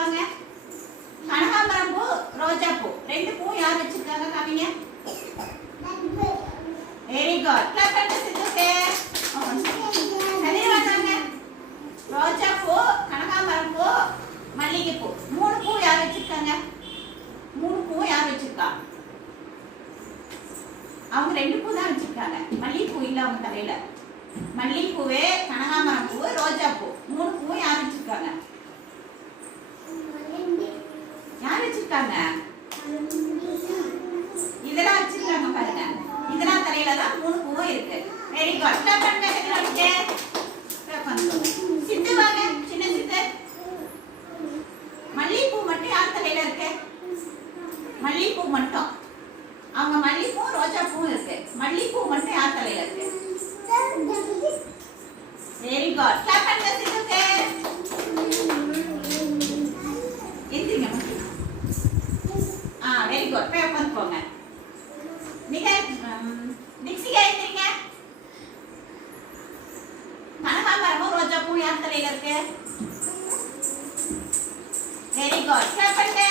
வாங்க. கனகாம்பரம் பூ, ரோஜா பூ ரெண்டு பூ யார் வச்சிருக்காங்க காமிங்க. Very good. கிளாப் பண்ணுங்க சித்துக்கு. வாங்க. ரோஜா பூ, கனகாம்பரம் பூ, மல்லிகை பூ மூணு பூ யார் வச்சிருக்காங்க. மூணு பூ யார் வச்சிருக்கா. அவங்க ரெண்டு பூ தான் வச்சிருக்காங்க. மல்லிகை பூ இல்ல அவங்க தலையில. மல்லிகை பூவே, கனகாம்பரம் பூ, ரோஜா பூ மூணு பூ யார் வச்சிருக்காங்க. யார் வச்சிருக்காங்க. இதெல்லாம் வச்சிருக்காங்க பாருங்க. இதெல்லாம் தலையில தான் மூணு பூவும் இருக்கு. Very good. கிளாப் பண்ணுங்க சித்துக்கு. சித்து வாங்க. சின்ன சித்து. மல்லிகை பூ மட்டும் யார் தலையில இருக்கு. மல்லிகை பூ மட்டும். அவங்க மல்லிகை பூ, ரோஜா பூ இருக்கு. மல்லிகை பூ மட்டும் யார் தலையில இருக்கு. Very good. கிளாப் பண்ணுங்க சித்துக்கு. எந்திரிங்க. Very good. போய் உட்காந்துக்கோங்க. நீங்க டிக்ஸிகா எந்திரிங்க. கனகாம்பரமும் ரோஜா பூ யார் தலையில இருக்கு. Very good. கிளாப் பண்ணுங்க.